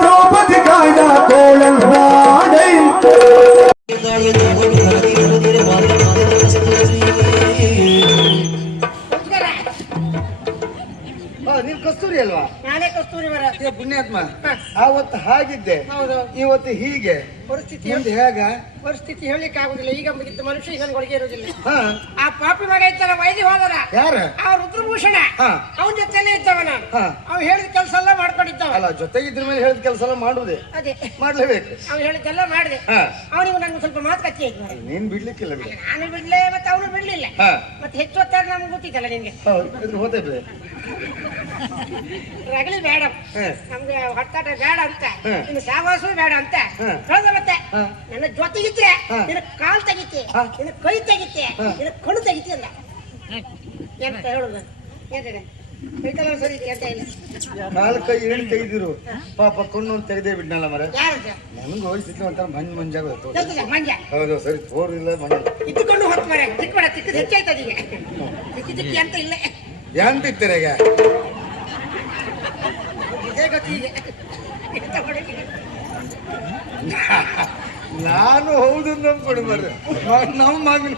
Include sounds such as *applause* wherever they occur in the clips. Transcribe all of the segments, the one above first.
द्रौपदी कायदा कोलन ಕಸ್ತೂರಿ ಅಲ್ವಾ? ನಾನೇ ಕಸ್ತೂರಿ ಮರ ಏ ಪುಣ್ಯಾತ್ಮ. ಆವತ್ತು ಹಾಗಿದ್ದೆ ಹೌದು. ಇವತ್ತು ಹೀಗೆ. ಪರಿಸ್ಥಿತಿ ಮುಂದೆ ಹೇಗ? ಪರಿಸ್ಥಿತಿ ಹೇಳಲಿಕ್ಕೆ ಆಗುದಿಲ್ಲ. ಈಗ ಮುಗಿತ್ತು ಮನುಷ್ಯ ಈಗ ಒಳಗೆ ಇರೋದಿಲ್ಲ ಆ ಪಾಪಿ ಮಗ ಇದ್ದಲ್ಲ ವೈದ್ಯ ಹೋದರ ಯಾರ? ಆ ರುದ್ರಭೂಷಣ. ಅವನ ಜೊತೆಲೇ ಇದ್ದವ ನಾನು. ಹಾ. ಅವ್ನು ಹೇಳಿದ ಕೆಲಸ ಎಲ್ಲ ಮಾಡ್ಕೊಂಡಿದ್ದವ. ಅಲ್ಲ ಜೊತೆಗಿದ್ರ ಮೇಲೆ ಹೇಳಿದ ಕೆಲಸ ಎಲ್ಲ ಮಾಡುವುದೇ ಅದೇ. ಮಾಡ್ಲೇಬೇಕು. ಅವ್ನು ಹೇಳಿದ್ದೆಲ್ಲ ಮಾಡಿದೆ. ಅವನಿಗೆ ಅವನಿಗೂ ನಂಗೆ ಸ್ವಲ್ಪ ಮಾತು ಕಚ್ಚಿ ಆಯ್ತು. ನೀನ್ ಬಿಡ್ಲಿಕ್ಕಿಲ್ಲ ಬಿಡ. ನಾನು ಬಿಡ್ಲೇ ಮತ್ತೆ ಅವನು ಬಿಡ್ಲಿಲ್ಲ. ಮತ್ತೆ ಹೆಚ್ಚು ಹೊತ್ತಾರ ನಮ್ಗೆ ಗೊತ್ತಿದ್ದಲ್ಲ ನಿನ್ಗೆ. ಹೌದು ಇದ್ರ ಹೋತೆ ಬಿಡಿ ರಗಳಿ ಬೇಡ. ನಮ್ಗೆ ಹೊತ್ತಾಟ ಬೇಡ ಅಂತ. ಹ. ಇನ್ನು ಸಾವಾಸು ಬೇಡ ಅಂತ. ಕಳೆದ ಮತ್ತೆ. ನನ್ನ ಜೊತೆಗಿದ್ರೆ. ನಿನ್ನ ಕಾಲ್ ತೆಗಿತಿ. ನಿನ್ನ ಕೈ ತೆಗಿತಿ. ನಿನ್ನ ಕಣ್ಣು ತೆಗಿತಿ ಅಂದ. ಎಂತ ಹೇಳುದು? ಏನಿದೆ ಕಾಲು ಕೈ ಏನ್ ತೆಗೆದಿರು? ಪಾಪ ಕಣ್ಣು ತೆಗೆದೇ ಬಿಡ್ನಲ್ಲ ಮರ. ನನಗೆ ಹೋಗಿಸಿತ್ತು ಮಂಜ್ ಹೌದು ಸರಿ ತೋರಿಲ್ಲ ಮಂಜ ಹೊತ್ತು ಮರೆ ತಿಕ್ಕಿ ತಿಕ್ಕಿ ಅಂತ ಇಲ್ಲ. ಏನ್ ತಿಕ್ತೀರ ಈಗ? ನಾನು ಹೌದು ನಂಬ್ಕೊಡು ಬರ್ರಿ ನಮ್ಮ ಮಗನ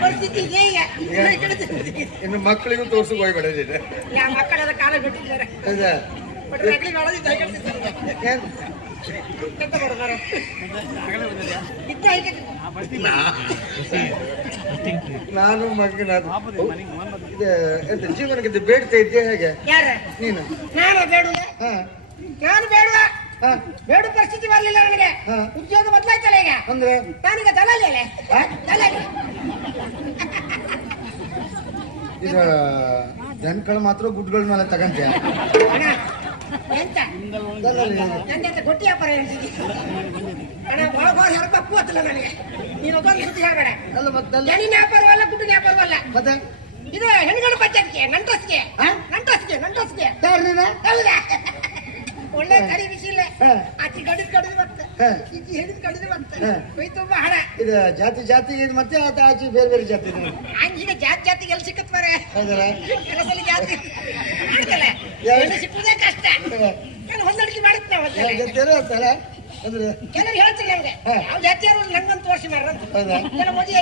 ಪರಿಸ್ಥಿತಿ ಇದೆ ಈಗ ಈ ಕಡೆ ತಿರುಗಿ. ಇನ್ನು ಮಕ್ಕಳಿಗೂ ತೋರ್ಸಕ್ ಹೋಗ್ಬೇಡ ಇದೆ ಯಾ ಮಕ್ಕಳೆಲ್ಲ ಕಾಲ ಬಿಟ್ಟಿದ್ದಾರೆ ಹೌದಾ ಬಟ್ ರಗಳಿ ಮಾಡೋದಿದ್ದು ಹೇಗೆ ಹೇಳ್ತಿದ್ದಾರೆ? ಏನ್ ಎಂತ ಮಾಡೋದು ಮಾರ್ರೆ? ಇದ್ದ ಹೇಗೆ ನಾನು ಮಗನ ಇದೆ ಎಂತ ಜೀವನಕ್ಕೆ ಬೇಡ್ತಾ ಇದ್ದೆ ಹೇಗೆ? ಯಾರ? ನೀನು? ನಾನು ಬೇಡುವೆ? ಹಾ. ನಾನು ಬೇಡುವ? ಹಾ. ಬೇಡು ಪರಿಸ್ಥಿತಿ ಬರಲಿಲ್ಲ ನನಗೆ. ಹಾ. ಉದ್ಯೋಗ ಬದಲಾಯ್ತಲ್ಲ ಈಗ. ಅಂದ್ರೆ? ನಾನೀಗ ದಲಾಲಿ ಅಲ್ಲೇ. ಹಾ? ದಲಾಲಿ ಈಗ ಜನಗಳು ಮಾತ್ರ ಗುಡ್ಗಳನ್ನೆಲ್ಲ ತಗಂತೆ ಅಣ್ಣ ಎಂತ? ಗೊಟ್ಟಿ ವ್ಯಾಪಾರ ಹೇಳ್ತೀನಿ ಅಣ್ಣ ಒಳಗೋಗಿ ಹೊರಗೆ ಕೂವತ್ತಲ್ಲ ನನಗೆ. ನೀನು ಒಬ್ಬ ಸುದ್ದಿ ಹೇಳ್ಬೇಡ ಅಲ್ಲ ಮತ್ತೆ ಜನಿನ ವ್ಯಾಪಾರವಲ್ಲ ಗುಡ್ಡಿನ ವ್ಯಾಪಾರವಲ್ಲ. ಮತ್ತೆ? ಇದು ಹೆಣ್ಗಳ ಪಂಚಾಯತ್ಗೆ ನಂಟಸ್ಗೆ ನಂಟಸ್ಗೆ ನಂಟಸ್ಗೆ ಯಾರು ನೀನು ಒಳ್ಳೆ ಕಡಿ ಬಿಸಿಲ್ಲ. ಆಚೆ ಕಡಿದ್ ಕಡಿದು ಮತ್ತೆ. ಈಚೆ ಹಿಡಿದು ಕಡಿದು ಮತ್ತೆ. ಕೈ ತುಂಬಾ ಹಣ. ಇದು ಜಾತಿ ಜಾತಿ ಇದು ಮತ್ತೆ ಆತ ಆಚೆ ಬೇರೆ ಬೇರೆ ಜಾತಿ. ಹಂಗೀಗ ಜಾತಿ ಜಾತಿಗೆ ಎಲ್ಲಿ ಸಿಕ್ಕತ್ ಮರೆ ಕೆಲಸಲ್ಲಿ ಜಾತಿ. ಸಿಕ್ಕುದೇ ಕಷ್ಟ. ನಾನು ಹೊಂದಾಣಿಕೆ ಮಾಡುತ್ತೆ ನಾವು ಅಂದ್ರೆ? ಕೆಲವರು ಹೇಳ್ತಾರೆ ನಮ್ಗೆ. ಯಾವ ಜಾತಿಯವರು ನಂಗಂತ ತೋರಿಸಿ ಹೌದಾ? ಮದುವೆ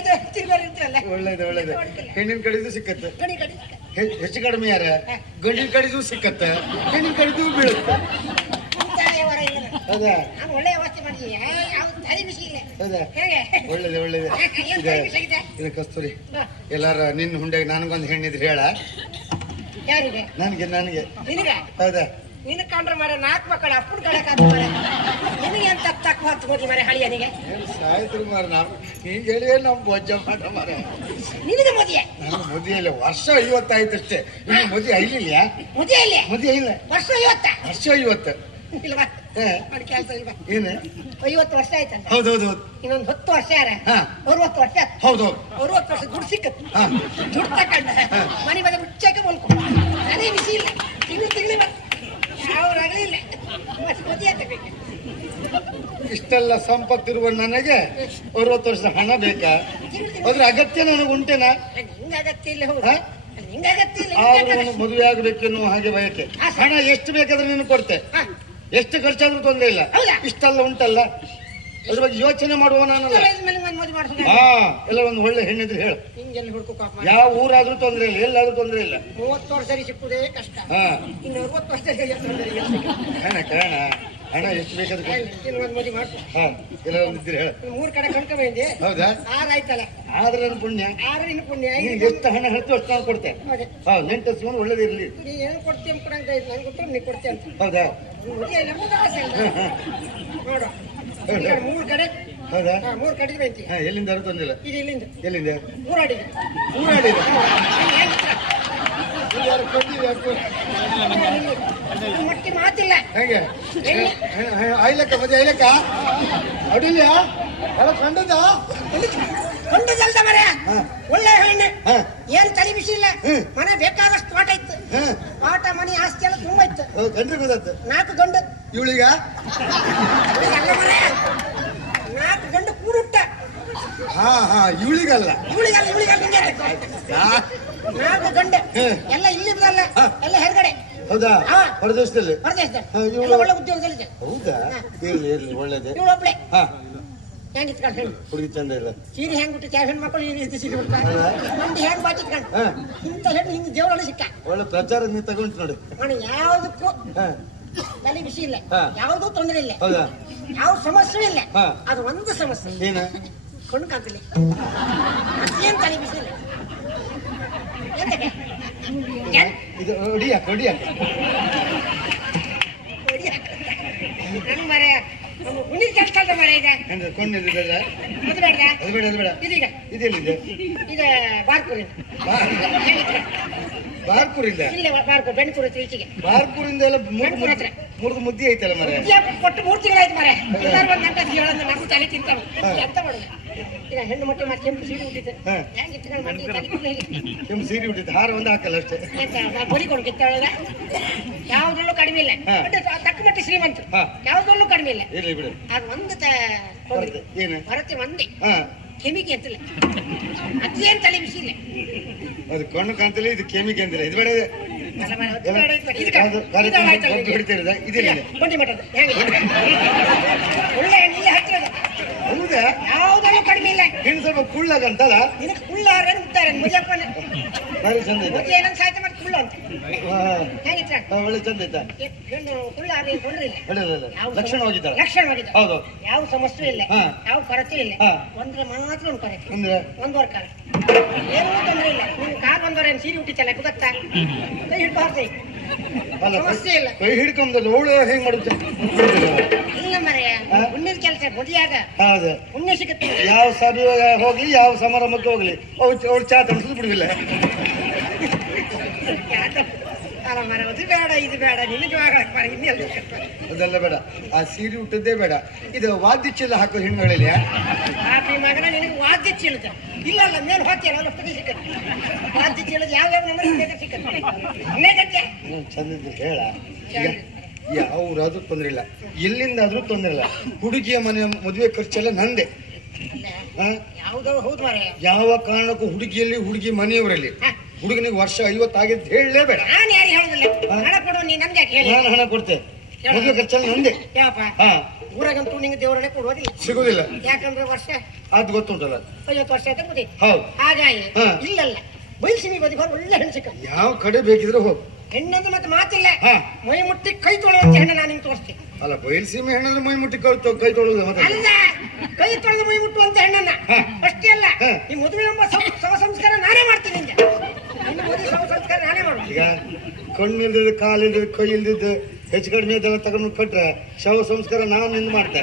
ಇರ್ತಾರಲ್ಲ. ಒಳ್ಳೇದು ಒಳ್ಳೇದು. ಹೆಣ್ಣಿನ ಕಡಿದು ಸಿಕ್ಕತ್ತೆ. ಗಡಿ ಗಡಿ ಹೆ- ಹೆಚ್ಚು ಕಡಿಮೆ ಯಾರ? ಗಂಡಿನ ಕಡಿದು ಸಿಕ್ಕತ್ತೆ. ಹೆಣ್ಣಿನ ಕಡಿದು ಬೀಳುತ್ತೆ. ಹೌದಾ? ನಾನು ಒಳ್ಳೆ ವ್ಯವಸ್ಥೆ ಮಾಡಿದ್ದೀನಿ. ಯಾವ ತಲೆ ಬಿಸಿ ಇಲ್ಲ. ಹೌದಾ? ಹೇಗೆ? ಒಳ್ಳೇದು ಒಳ್ಳೇದು. ಏನ್ ಇದೆ ತಲೆ ಆಗಿದೆ? ಇದು ಕಸ್ತೂರಿ. ಎಲ್ಲಾರ ನಿನ್ನ ಹುಂಡೆಗೆ ನನಗೊಂದು ಹೆಣ್ಣಿದ್ರೆ ಹೇಳ. ಯಾರಿಗೆ? ನನಗೆ ನನಗೆ. ನಿನಗ? ಹೌದಾ? ನಿನ್ನ ಕಂಡ್ರೆ ಮರ ನಾಲ್ಕು ಮಕ್ಕಳ ಅಪ್ಪನ ಕಳಕಾದ ಮರ. ನಿನಗೆ ಅಂತ ತಕ್ಕ ಹೊತ್ತು ಹೋಗಿ ಮರ ಹಳಿಯನಿಗೆ? ಏನು ಮರ ನಾವು ಈಗ ಹೇಳಿ ನಮ್ಮ ಬೊಜ್ಜ ಮಾಡ ಮರ. ನಿನಗೆ ಮದುವೆ? ನನ್ನ ಮದುವೆಯಲ್ಲಿ ವರ್ಷ ಐವತ್ತಾಯ್ತಷ್ಟೇ ಇನ್ನು ಮದುವೆ ಐಲಿಲ್ಲ. ಮದುವೆ ಇಲ್ಲ? ಮದುವೆ ಇಲ್ಲ. ವರ್ಷ ಐವತ್ತ? ವರ್ಷ ಐವತ್ತು. ಇಲ್ವಾ? ಕೆಲಸ ಇಲ್ವಾ? ಏನು? ಐವತ್ತು ವರ್ಷ ಆಯ್ತಲ್ಲ ಹೌದೌದು ಹೌದು ಇನ್ನೊಂದು ಹತ್ತು ವರ್ಷ ಯಾರ. ಅರವತ್ತು ವರ್ಷ ಹೌದು ಅರವತ್ತು ವರ್ಷ ದುಡ್ಡು ಸಿಕ್ಕತ್ತು. ದುಡ್ಡು. ಮನೆ ಬಂದ ಮುಚ್ಚಕ್ಕೆ ಮಲ್ಕೊ ಅದೇ ಬಿಸಿ ಇಲ್ಲ. ತಿಂಗಳು ತಿಂಗಳು *laughs* ಇಷ್ಟೆಲ್ಲ ಸಂಪತ್ತಿರುವ ನನಗೆ ಅರವತ್ತು ವರ್ಷ ಹಣ ಬೇಕಾ? ಅದ್ರ ಅಗತ್ಯ ನನಗೆ ಉಂಟೇನಾ? ಮದುವೆ ಮದುವೆ ಆಗಬೇಕೆನ್ನುವ ಹಾಗೆ ಬಯಕೆ. ಹಣ ಎಷ್ಟು ಬೇಕಾದ್ರೆ ನೀನು ಕೊಡ್ತೆ. ಎಷ್ಟು ಖರ್ಚಾದ್ರೂ ತೊಂದರೆ ಇಲ್ಲ? ಇಷ್ಟೆಲ್ಲ ಉಂಟಲ್ಲ? ಅದ್ರ ಬಗ್ಗೆ ಯೋಚನೆ ಮಾಡುವ ನಾನಲ್ಲ. ಹಾ ಎಲ್ಲ ಒಂದು ಒಳ್ಳೆ ಹೆಣ್ಣಿದ್ರೆ ಹೇಳು. ಹಿಂಗೆಲ್ಲ ಹುಡ್ಕೋಕ ಯಾವ ಊರಾದ್ರೂ ತೊಂದರೆ ಇಲ್ಲ ಎಲ್ಲಾದ್ರೂ ತೊಂದರೆ ಇಲ್ಲ. ಮೂವತ್ತು ವರ್ಷದಲ್ಲಿ ಸಿಕ್ಕುದೇ ಕಷ್ಟ. ಹಾ. ಇನ್ನು ಅರವತ್ತು ವರ್ಷ ಹಣ ಕಾರಣ ಹಣ ಎಷ್ಟು ಬೇಕಾದ್ರೆ ಕೊಡು. ಮದುವೆ ಮಾಡ್ಸು ಹಾ ಎಲ್ಲ ಒಂದಿದ್ರೆ ಹೇಳು. ಮೂರು ಕಡೆ ಕಣ್ಕ ಬಂದೆ ಹೌದಾ? ಆರು ಆಯ್ತಲ್ಲ. ಆದ್ರೆ ನನ್ನ ಪುಣ್ಯ. ಆದ್ರೆ ಇನ್ನು ಪುಣ್ಯ. ನೀನು ಎಷ್ಟು ಹಣ ಹೇಳ್ತೀವಿ ಅಷ್ಟು ನಾನು ಕೊಡ್ತೆ ಹಾ ನೆಂಟ ಸಿಗೋನು ಒಳ್ಳೇದಿರ್ಲಿ ನೀ ಏನು ಕೊಡ್ತೀಯ ಕೊಡಂತ ಇತ್ತು ನನಗೆ ಗೊತ್ತು ನೀ ಕೊಡ್ತೀಯ ಅಂತ. ಹೌದಾ? ನೀನ್. *laughs* ನೋಡು. ಮೂರು ಕಡೆ ಹೌದಾ? ಮೂರು ಕಡೆಗೆ ಐತಿ ಹಾ ಎಲ್ಲಿಂದ ತೊಂದಿಲ್ಲ? ಇದು ಇಲ್ಲಿಂದ. ಎಲ್ಲಿಂದ? ಮೂರಾಡಿಗೆ. ಹಾ, ಮಟ್ಟಿ ಮಾತಿಲ್ಲ. ಹೇಗೆ? ಐಲಕ್ಕ ಮದುವೆ ಐಲಕ್ಕ? ಅಡಿಲ್ಲ ಅಲ್ಲ ಕಂಡದ? ಕೊಂಡು ಜಲ್ದ ಮರ. ಒಳ್ಳೆ ಹಣ್ಣು. ಏನ್ ತಲೆ ಬಿಸಿ ಇಲ್ಲ. ಮನೆ ಬೇಕಾದಷ್ಟು ತೋಟ ಇತ್ತು. ತೋಟ ಮನೆ ಆಸ್ತಿ ಎಲ್ಲ ತುಂಬಾ ಇತ್ತು. ಗೊತ್ತಾಯ್ತು. ನಾಲ್ಕು ಗಂಡು. ಇವಳಿಗ ಎಲ್ಲ ಮನೆ ನಾಲ್ಕು ಗಂಡು ಕೂಡುಟ್ಟ ಹಾ ಹಾ ಇವಳಿಗಲ್ಲ. ಇವಳಿಗಲ್ಲ ಇವಳಿಗಲ್ಲ ಆ? ಯಾ ನಾಲ್ಕು ಗಂಡು. ಎಲ್ಲ ಇಲ್ಲಿದ್ದಲ್ಲ ಹಾ. ಎಲ್ಲ ಹೊರಗಡೆ. ಹೌದಾ. ಹೊರದೇಶದಲ್ಲಿ? ಹೊರದೇಶದ ಹಾ, ಇವ್ಳು- ಎಲ್ಲ ಒಳ್ಳೆ ಉದ್ಯೋಗದಲ್ಲಿದೆ ಹೌದಾ? ಇರ್ಲಿ ಇರ್ಲಿ ಒಳ್ಳೇದೇ. ಇವಳು ಒಬ್ಳೆ. ಹಾ. ಹೆಂಗ್ ಇಟ್ಕೊಂಡು ಹೇಳಿ. ಹುಡುಗಿ ಚಂದ ಇಲ್ಲ. ಸೀರೆ ಹೆಂಗ್ ಬಿಟ್ಟು ಚಾಫಿನ್ ಹೆಣ್ಣು ಮಕ್ಕಳು ಈ ರೀತಿ ಸೀರೆ ಬಿಡ್ತಾ ಹೌದಾ? ಮಂದಿ ಹೆಂಗ್ ಬಾಚಿಟ್ಕೊಂಡು. ಹಾ. ಇಂಥ ಹೆಣ್ಣು ಹಿಂಗೆ ದೇವರಲ್ಲಿ ಸಿಕ್ಕ. ಒಳ್ಳೆ ಪ್ರಚಾರ ನೀ ತಗೊಂಡು ನೋಡಿ. ಅವನು ಯಾವುದಕ್ಕೂ ಹಾ. ವಿಷಯ ಇಲ್ಲ. ಯಾವುದೂ ತೊಂದರೆ ಇಲ್ಲ. ಹೌದಾ? ಯಾವ ಸಮಸ್ಯೆ ಇಲ್ಲ. ಅದು ಒಂದು ಸಮಸ್ಯೆ. ಏನ? ಕಣ್ಣು ಕಾಂತಿಲ್ಲ ಅದೇನ್ ತಲೆ ಬಿಸಿ ಇಲ್ಲ ಎಂತಕ್ಕೆ ಏನ್? ಇದು ಹೊಡಿಯ ಹೊಡಿಯ ನನ್ ಮರೆ ಹುಣ್ಣಿನ ಕೆಲಸ ಮರೆ ಈಗ ಅಂದ್ರೆ ಕೊಂಡಿದ್ದು ಬೇಡ ಅದು ಬೇಡ ಅದು ಬೇಡ ಅದು ಬೇಡ ಇದೀಗ ಇದೆಲ್ಲಿದೆ ಈಗ ಬಾರ್ಪುರಿ ಬಾರ್ಪುರಿಂದ ಇಲ್ಲೇ ಬಾರ್ಪುರ್ ಬೆಣ್ಪುರ ಈಚೆಗೆ ಬಾರ್ಪುರಿಂದ ಎಲ್ಲ ಬೆಣ್ಪುರ ಹತ್ರ ಮುರಿದು ಮುದ್ದಿ ಐತಲ್ಲ ಮರೆ? ಕೊಟ್ಟು ಮೂರು ತಿಂಗಳಾಯ್ತು ಮರೆ. ಎಲ್ಲರೂ ಒಂದ್ ಗಂಟೆ ನಮ್ಮ ತಲೆ ತಿಂತಾವೆ ಎಂತ ಮಾಡುದು? ಈಗ ಹೆಣ್ಣು ಮಟ್ಟೆ ಮತ್ತೆ ಕೆಂಪು ಸೀರೆ ಉಟ್ಟಿದ್ದೆ. ಇಟ್ಕೊಂಡು ಮಂಡಿ ತಲೆ ಕೂದಲು ಹೇಗೆ? ಕೆಂಪು ಸೀರೆ ಉಟ್ಟಿದ್ದು. ಹಾರ ಒಂದು ಹಾಕಲ್ಲ ಅಷ್ಟೇ. ಯಾವ್ದ್ರಲ್ಲೂ ಕಡಿಮೆ ಇಲ್ಲ. ತಕ್ಕ ಮಟ್ಟ ಶ್ರೀಮಂತ. ಯಾವ್ದ್ರಲ್ಲೂ ಕಡಿಮೆ ಇಲ್ಲ. ಇರ್ಲಿ ಬಿಡು. ಅದು ಒಂದು. ಏನು? ಬರತ್ತೆ ಒಂದೇ. ಕೆಮಿಗೆ ಅಂತಿಲ್ಲ ಅದೇನ್ ತಲೆ ಬಿಸಿ ಇಲ್ಲ. ಅದು ಕಣ್ಣು ಕಾಂತಿಲ್ಲ ಇದು ಕೆಮಿಗೆ ಅಂತಿಲ್ಲ. ಇದು ಬೇಡ ಹೌದಾ? ಯಾವ್ದಲ್ಲೂ ಕಡಿಮೆ ಇಲ್ಲ ಹೆಣ್ಣು ಸ್ವಲ್ಪ ಕುಳ್ಳಾಗಂತಲ್ಲ ಮುಜಪ್ಪನ ಚಂದ ಐತ ಮುಜೆ ಒಳ್ಳೆ ಚಂದ ಐತ ಹೆಣ್ಣು ಕುಳ್ಳಾರೆ ಏನು ತೊಂದ್ರೆ ಇಲ್ಲ ಒಳ್ಳೆ ಒಳ್ಳೆ ಲಕ್ಷಣ ಹೋಗಿದ್ದಾಳ. ಲಕ್ಷಣವಾಗಿದೆ ಹೌದು. ಯಾವ ಸಮಸ್ಯೆ ಇಲ್ಲ. ಯಾವ ಕೊರತೆ ಇಲ್ಲ. ಒಂದ್ರೆ ಮಾತ್ರ ಒಂದು ಕೊರತೆ ಒಂದುವರೆ ಕಾಲ. ಏನೂ ತೊಂದರೆ ಇಲ್ಲ. ನೀವು ಕಾಲ್ ಒಂದ್ವರ ಏನು ಸೀರೆ ಹುಟ್ಟಿತ್ತಲ್ಲ ಗೊತ್ತಾ? ಕೈ ಹಿಡ್ಬಾರ್ದು ಸಮಸ್ಯೆ ಇಲ್ಲ. ಕೈ ಹಿಡ್ಕೊಂಬುದು ಅವಳು ಹೆಂಗ್ ಮಾಡುತ್ತೆ? ಇಲ್ಲ ಮರೆಯ? ಪುಣ್ಯದ ಕೆಲಸ ಮದುವೆಯಾಗ ಹೌದು. ಪುಣ್ಯ ಸಿಗುತ್ತೆ. ಯಾವ ಸಭೆ ಹೋಗ್ಲಿ ಯಾವ ಸಮಾರಂಭಕ್ಕೆ ಹೋಗ್ಲಿ ಅವ್ರು ಅವ್ಳು ಚಾ ತಣಿಸಿದ್ ಬಿಡುದಿಲ್ಲ. ಅದು ಬೇಡ ಇದು ಬೇಡ ನಿನಗೆ ಅದೆಲ್ಲ ಬೇಡ. ಆ ಸೀರೆ ಉಟ್ಟದ್ದೇ ಬೇಡ. ಇದು ವಾದ್ಯ ಚೀಲ ಹಾಕೋ ಹೆಣ್ಗಳಿಲ್ಲ ಪಾಪಿ ಮಗನ ನಿನಗೆ ವಾದ್ಯ ಚೀಲ ಇಲ್ಲ ಅಲ್ಲ ಮೇಲೆ ಪುಡಿ ಸಿಕ್ಕತ್ತೆ. ವಾದ್ಯ ಚೀಲದ ಯಾವ ಸಿಕ್ಕತ್ತೆ? ಇನ್ನೇಗತ್ತೆ ಚಂದ ಇದ್ರೆ ಹೇಳ. ಯಾವ್ರಾದ್ರೂ ತೊಂದರೆ ಇಲ್ಲ. ಎಲ್ಲಿಂದಾದ್ರೂ ತೊಂದ್ರೆ ಇಲ್ಲ. ಹುಡುಗಿಯ ಮನೆ ಮದುವೆ ಖರ್ಚೆಲ್ಲ ನಂದೆ. ಯಾವ ಕಾರಣಕ್ಕೂ ಹುಡುಗಿಯಲ್ಲಿ ಹುಡುಗಿ ಮನೆಯವರಲ್ಲಿ ಹುಡುಗನಿಗೆ ವರ್ಷ ಐವತ್ತಾಗಿದ್ದು ಹೇಳಲೇಬೇಡ. ನಾನು ಯಾರು ಹೇಳೋದಿಲ್ಲ? ಹಣ ಕೊಡು ನೀ ನನ್ಗೆ ಯಾಕೆ ಹೇಳಿ? ನಾನು ಹಣ ಕೊಡ್ತೆ. ಮೊದಲು ಖರ್ಚಲ್ಲಿ ನಂದೆ. ಯಾವಪ್ಪ ಹಾ. ಊರಾಗಂತೂ ನಿಂಗೆ ದೇವರನ್ನೇ ಕೊಡೋದಿಲ್ಲ ಸಿಗುದಿಲ್ಲ. ಯಾಕಂದ್ರೆ ವರ್ಷ? ಅದು ಗೊತ್ತುಂಟಲ್ಲ. ಐವತ್ತು ವರ್ಷ ಆಯ್ತು ಹೌದು. ಹಾಗಾಗಿ ಹಾ. ಇಲ್ಲಲ್ಲ. ಬಯಸಿನಿ ಬದಿ ಬಂದು ಒಳ್ಳೆ ಹೆಣ್ಣು ಸಿಕ್ಕ. ಯಾವ ಕಡೆ ಬೇಕಿದ್ರೆ ಹೋಗು. ಹೆಣ್ಣಂದ್ರೆ ಮತ್ತೆ ಮಾತಿಲ್ಲ. ಹಾ. ಮೈ ಮುಟ್ಟಿ ಕೈ ತೊಳೆಯುವಂತ ಹೆಣ್ಣು ನಾನು ನಿಂಗೆ ತೋರಿಸ್ತೀನಿ. ಅಲ್ಲ ಬಯಲ್ಸೀಮೆ ಹೆಣ್ಣಂದ್ರೆ ಮೈ ಮುಟ್ಟಿ ಕೈ ತೊ- ಕೈ ತೊಳೆದು ಮತ್ತೆ ಅಲ್ಲ ಕೈ ತೊಳೆದು ಮೈ ಮುಟ್ಟುವಂತ ಹೆಣ್ಣನ್ನ. ಹಾ. ಅಷ್ಟೇ ಅಲ್ಲ. ಹಾ. ಈ ಮದುವೆ ಎಂಬ ಸಂ- ಶವ ಸಂಸ್ಕಾರ ನಾನೇ ಮಾಡ್ತೀನಿ ನಿಂಗೆ. ಈಗ ಕಣ್ಣಿಲ್ದಿದ್ದು ಕಾಲಿಲ್ದಿದ್ದು ಕೈ ಇಲ್ದಿದ್ದು ಹೆಚ್ಚು ಕಡಿಮೆ ಇದೆಲ್ಲ ತಗೊಂಡು ಕೊಟ್ರೆ ಶವ ಸಂಸ್ಕಾರ ನಾನು ನಿಂದ ಮಾಡ್ತೆ.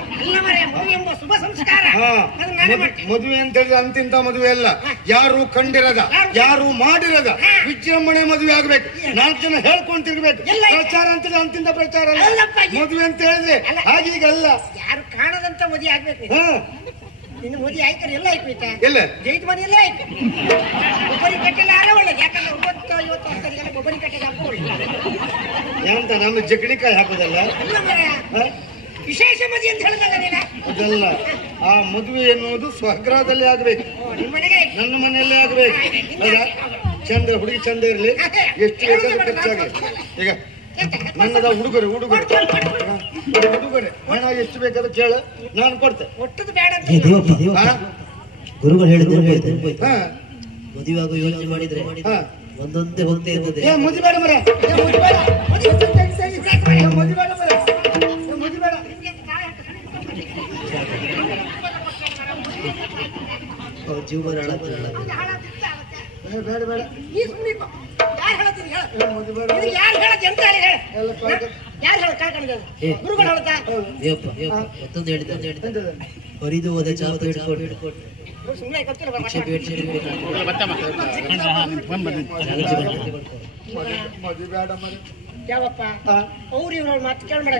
ಮದುವೆ ಅಂತ ಹೇಳಿದ್ರೆ ಅಂತಿಂತ ಮದುವೆ ಅಲ್ಲ. ಯಾರು ಕಂಡಿರದ ಯಾರು ಮಾಡಿರದ ವಿಜೃಂಭಣೆ ಮದುವೆ ಆಗ್ಬೇಕು. ನಾಲ್ಕು ಜನ ಹೇಳ್ಕೊಂಡ್ ತಿರ್ಬೇಕು ಎಲ್ಲ ಪ್ರಚಾರ ಅಂತ ಅಂತಿಂತ ಪ್ರಚಾರ ಅಲ್ಲ. ಮದುವೆ ಅಂತ ಹೇಳಿದ್ರೆ. ಹಾಗೀಗಲ್ಲ. ಯಾರು ಕಾಣದಂತ ಮದುವೆ ಆಗ್ಬೇಕು. ಹ್ಮ್ ಹಾ. ನಿನ್ನ ಮದುವೆ ಆಯ್ತಾರೆ ಎಲ್ಲ ಆಯ್ತು ಆಯ್ತಾ ಎಲ್ಲ. ಜೈತ್ ಮನೆಯಲ್ಲೇ ಆಯ್ತು ಒಬ್ಬರಿಗೆ ಕಟ್ಟಿಲ್ಲ ಆದ್ರೆ ಒಳ್ಳೇದು ಯಾಕಂದ್ರೆ ಒಂಬತ್ತು ಐವತ್ತು ವರ್ಷಗಳಿಗೆಲ್ಲ ಒಬ್ಬರಿಗೆ ಕಟ್ಟಿಲ್ಲ ಅಂತ ಒಳ್ಳೇದು ನಮ್ಮ ಜಗಣಿಕಾಯಿ ಹಾಕೋದಲ್ಲ? ಅಲ್ಲ ವಿಶೇಷ ಮದುವೆ ಅಂತ ನೀನ? ಅದಲ್ಲ. ಆ ಮದುವೆ ಎನ್ನುವುದು ಸ್ವಗ್ರಹದಲ್ಲಿ ಆಗ್ಬೇಕು. ಓ, ನಿಮ್ಮ ಮನೆಗೆ? ನನ್ನ ಮನೆಯಲ್ಲೇ ಆಗ್ಬೇಕು. ಹೌದಾ? ಚಂದ ಹುಡುಗಿ ಚಂದ ಇರಲಿ. ಎಷ್ಟು ಬೇಕಾದ್ರೂ ಖರ್ಚಾಗಲಿ ಈಗ ನನ್ನದ ಹುಡುಗರು ಹುಡುಗರು ಹುಡುಗರೆ ಉಡುಗೊರೆ. ಹಣ ಎಷ್ಟು ಬೇಕಾದ್ರೂ ಕೇಳ. ನಾನು ಕೊಡ್ತೆ. ಒಟ್ಟದು ಬೇಡ ಅಂತ ಏ ದೇವಪ್ಪ ದೇವಪ್ಪ ಹಾ? ಗುರುಗಳು ಹೇಳಿದ್ರು ಮದುವೆ ಆಗೋ ಯೋಚನೆ ಮಾಡಿದ್ರೆ ಹಾ? ಒಂದೊಂದೇ ಹೋಗ್ತಾ ಇರ್ತದೆ ಏ ಮುದಿ ಬೇಡ ಮರ. ಏ, ಮದುವೆ ಬೇಡ. ಬೇಡ. ಏ. ಅವ್ರ ಹರಿದು ಹೋದ ಚಾಪ ಹಿಡ್ಕೊಂಡು. ಸುಮ್ಮನೆ ಮುದಿ ಯಾವಪ್ಪ ಅವ್ರು ಇವ್ರ ಮಾತು ಕೇಳ್ಬೇಡ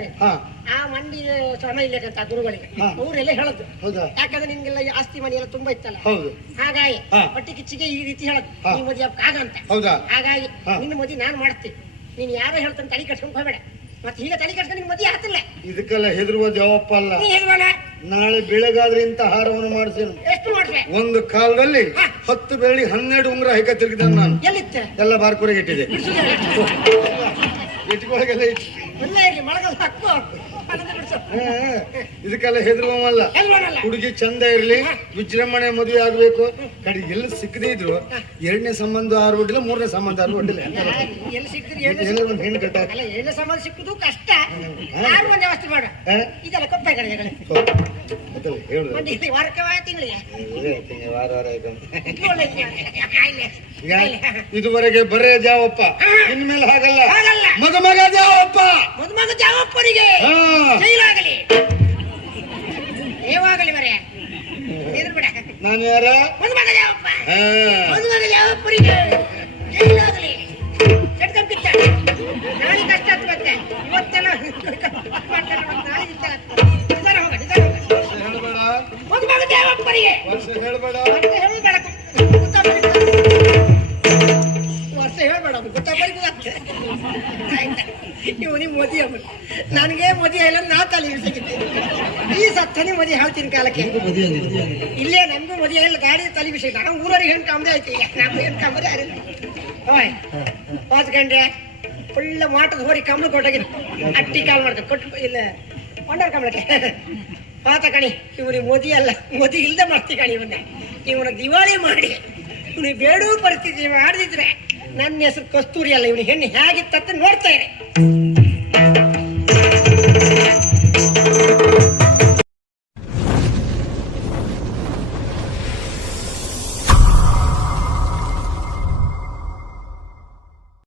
ಆ ಮಂಡಿ ಶ್ರಮ ಇಲ್ಲಕ್ಕಂತ ಗುರುಗಳಿಗೆ. ಅವರೆಲ್ಲ ಹೇಳದ್ದು ಹೌದಾ? ಯಾಕಂದ್ರೆ ನಿಮ್ಗೆಲ್ಲ ಆಸ್ತಿ ಮನೆ ಎಲ್ಲ ತುಂಬಾ ಇತ್ತಲ್ಲ? ಹೌದು. ಹಾಗಾಗಿ ಪಟ್ಟಿ ಹೊಟ್ಟೆ ಕಿಚ್ಚಿಗೆ ಈ ರೀತಿ ಹೇಳದ್ದು ಹಾ. ನೀ ಮದುವೆ ಆಗಂತ ಹಾಗಾಗಿ ನಿನ್ನ ಮದುವೆ ನಾನು ಮಾಡ್ತೀನಿ. ನೀನು ಯಾರೋ ಹೇಳ್ತಾನೆ ತಲೆ ಕಟ್ಸ್ಕೊಂಡು ಹೋಗ್ಬೇಡ. ಮತ್ತೆ ಈಗ ತಲೆ ಕಟ್ಸ್ಕೊಂಡು ನಿಮ್ ಮದಿ ಆಗ್ತಿಲ್ಲ. ಇದಕ್ಕೆಲ್ಲ ಹೆದರುವ ಯಾವಪ್ಪ ಅಲ್ಲ? ನೀ ಹೇಳ್ಬೇಡ ನಾಳೆ ಬೆಳಗಾದ್ರೆ ಇಂತ ಹಾರವನ್ನು ಮಾಡಿಸೇನು ಎಷ್ಟು ಮಾಡ್ರೆ ಒಂದು ಕಾಲದಲ್ಲಿ ಹತ್ತು ಬೆಳ್ಳಿ ಹನ್ನೆರಡು ಉಂಗ್ರ ಹೈಕ ತಿರುಗಿದ ನಾನು. ಎಲ್ಲಿತ್ತ? ಎಲ್ಲ ಬಾರ್ಕೂರಿಗೆ ಇಟ್ಟಿದೆ ಇಟ್ಕೊಳಗೆಲ್ಲ ಇಟ್ಟು. ಮಳೆಗಾಲ ಹಾಕು ಅದನ್ನ ಬಿಡಿಸು ಹಾ, ಇದಕ್ಕೆಲ್ಲ ಹೆದರುವಲ್ಲ ಹುಡುಗಿ ಚಂದ ಇರ್ಲಿ ವಿಜೃಂಭಣೆ ಮದುವೆ ಆಗ್ಬೇಕು. ಕಡೆ ಎಲ್ಲ ಸಿಕ್ಕದೇ ಇದ್ರು ಎರಡನೇ ಸಂಬಂಧ ಆರು ಒಡ್ಡಿಲ್ಲ ಮೂರನೇ ಸಂಬಂಧ ಆರು ಒಡ್ಡಿಲ್ಲ ಹೇಳಿ ಎಲ್ಲಿ ಒಂದು ಹೆಣ್ಣು ಕಟ್ಟ? ಸಂಬಂಧ ಸಿಕ್ಕುದು ಕಷ್ಟ. ವಾರ ವಾರ ಆಯ್ತು ಇದುವರೆಗೆ ಬರೇ ಜಾವಪ್ಪ. ಇನ್ಮೇಲೆ ಹಾಗಲ್ಲ. ಹಾಗಲ್ಲ. ಮದುಮಗ ಜಾವಪ್ಪ. ಮದುಮಗ ಜಾವಪ್ಪನಿಗೆ ಹಾ. ಜೈಲಾಗಲಿ. ಏವಾಗಲಿ ಮರೆ. ಎದುರುಬಿಡ ನಾನು ಯಾರ? ಮದುಮಗ ಜಾವಪ್ಪ. ಹಾ. ಮದುಮಗ ಜಾವಪ್ಪನಿಗೆ ಜೈಲಾಗಲಿ. ಚಟ್ಕಂ ಕಿತ್ತ ನಾಳೆ ಕಷ್ಟ ಆಯ್ತು ಮತ್ತೆ. ಇವತ್ತೆಲ್ಲ ಮಾಡ್ತಾರೆ ಮತ್ತೆ ನಾಳೆ ಇಷ್ಟ ಆಗ್ತದೆ. ನಿಧಾನ ಹೋಗ ನಿಧಾನ ಹೋಗ ವರ್ಷ ಹೇಳ್ಬೇಡ. ಮದುಮಗ ಜಾವಪ್ಪನಿಗೆ. ವರ್ಷ ಹೇಳ್ಬೇಡ. ವರ್ಷ ಹೇಳ್ಬೇಡ ಇವನಿಗೆ ಮೋದಿ ಅಮ್ಮ ನನಗೆ ಮೋದಿ ಇಲ್ಲ ನಾ ತಲೆ ಬಿಸಿಕಿದ್ದೆ ಈ ಸತ್ತನಿ ಮದಿ ಹೇಳ್ತೀನಿ ಕಾಲಕ್ಕೆ? ಇಲ್ಲೇ ನಮಗೂ ಮದಿ ಇಲ್ಲ ಗಾಡಿ ತಲೆ ಬಿಸಿ ನಾವು ಊರವ್ರಿಗೆ ಹೆಣ್ಣು ಕಾಮದೆ ಐತಿ ಈಗ. ನಮ್ಗೆ ಹೆಣ್ಣು ಕಾಮದೆ ಹೋಯ್ ಪಾತ್ ಗಂಟೆ ಒಳ್ಳೆ ಮಾಟದ ಹೋರಿ ಕಂಬಳ ಕೊಟ್ಟಾಗಿ ಅಟ್ಟಿ ಕಾಲ್ ಮಾಡ್ದೆ. ಕೊಟ್ಟು ಇಲ್ಲ ಕೊಂಡರ್ ಕಮಲಕ್ಕೆ ಪಾತ ಕಣಿ ಇವನಿಗೆ ಮೋದಿ ಅಲ್ಲ. ಮೋದಿ ಇಲ್ಲದೆ ಮಾಡ್ತಿ ಕಣಿ ಇವನ್ನ ಇವನ ದಿವಾಳಿ ಮಾಡಿ. ಇವನಿಗೆ ಬೇಡೂ ಪರಿಸ್ಥಿತಿ ಮಾಡಿದ್ರೆ ನನ್ನ ಹೆಸರು ಕಸ್ತೂರಿ ಅಲ್ಲ. ಇವನು ಹೆಣ್ಣು ಹೇಗಿತ್ತಂತ ನೋಡ್ತಾ ಇರಿ.